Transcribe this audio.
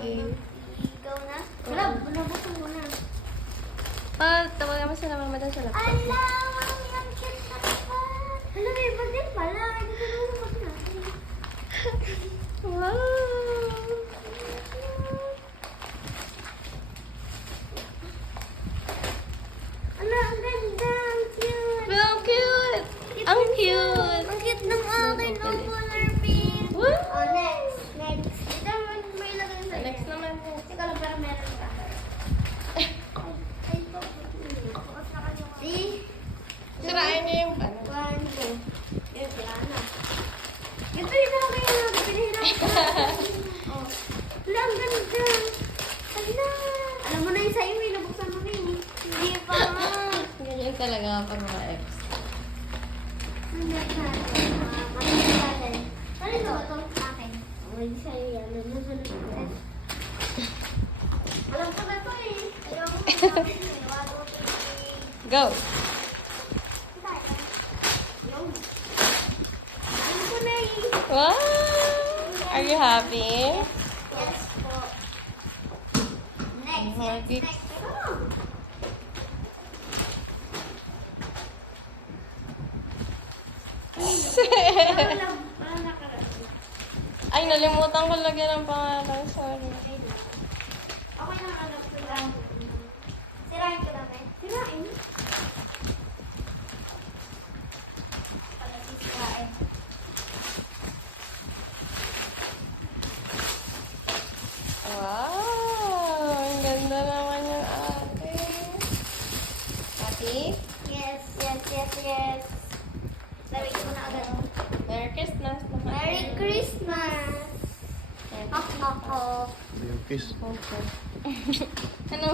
Sige. Ikaw na? Wala, nabuksan mo na. Tawagan mo sila mama doon sa laptop. Ala, mami, ang cute na pa. Ala, may birthday pala. Hindi ko naman natin. Wow! Ala, ang ganda. Ang cute. Well, cute! Ang cute! Ang cute ng akin. Ang color pink. Wow! Oh, next. Next. Ito naman may ilagay sa Next naman. Teka lang, pero meron pa. Ay, focus na kayo. See? Sirain niyo yung ano. 1, 2. Yan, sila na. Ito yung mga kaya natin. Pinahirapan. Oh. Wala, ang ganda. Hala. Alam mo na yung sa'yo, eh. Nabuksan mo na eh. Hindi pa. Ganyan talaga pag mga ex. Ano natin? Kapit natin. Ano ito? Ito akin. Oh, hindi sa'yo yan. Nasusunod ko. Alam ko na ito eh. Ayaw mo na sa akin eh. 1, 2, 3. Go! Ano ko na eh. Wow! Are you happy? Yes po. Next, Happy. next. Oh. Parang nakarating. Ay, nalimutan ko lagyan ng pangalan. Sorry. Okay lang, alam ko lang. Sirain ko lang eh. Sirain? Pala sisirain. Wow! Ang ganda naman yung ate. Happy? Yes, yes, yes, yes. Lawig ko na agad. Merry Christmas naman. Merry Christmas! Merry Ako. Yung kiss. Christmas. Ano?